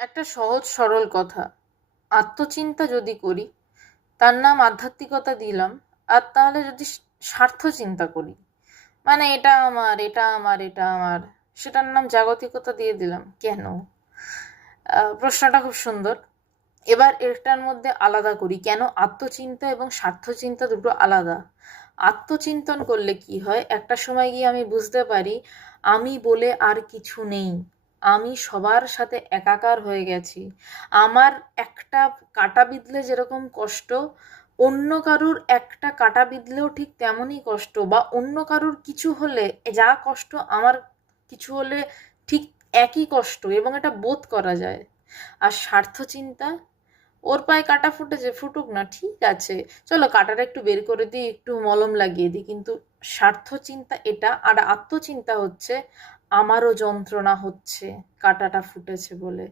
একটা সহজ সরল কথা, আত্মচিন্তা যদি করি তার নাম আধ্যাত্মিকতা দিলাম। আর তাহলে যদি স্বার্থ চিন্তা করি, মানে এটা আমার, এটা আমার, এটা আমার, সেটার নাম জাগতিকতা দিয়ে দিলাম কেন? প্রশ্নটা খুব সুন্দর। এবার এটার মধ্যে আলাদা করি, কেন আত্মচিন্তা এবং স্বার্থচিন্তা দুটো আলাদা। আত্মচিন্তন করলে কি হয়, একটা সময় গিয়ে আমি বুঝতে পারি আমি বলে আর কিছু নেই, আমি সবার সাথে একাকার হয়ে গেছি। আমার একটা কাঁটা বিঁধলে যেরকম কষ্ট, অন্য কারুর একটা কাঁটা বিঁধলেও ঠিক তেমনই কষ্ট, বা অন্য কারুর কিছু হলে যা কষ্ট আমার কিছু হলে ঠিক একই কষ্ট, এবং এটা বোধ করা যায়। আর স্বার্থ চিন্তা, ওর পায়ে কাটা ফুটেছে, ফুটুক না, ঠিক আছে, চলো কাটাটা একটু বের করে দিই, একটু মলম লাগিয়ে দিই। কিন্তু স্বার্থ চিন্তা এটা, আর আত্মচিন্তা হচ্ছে আমারও যন্ত্রণা হচ্ছে কাটাটা ফুটেছে বলে।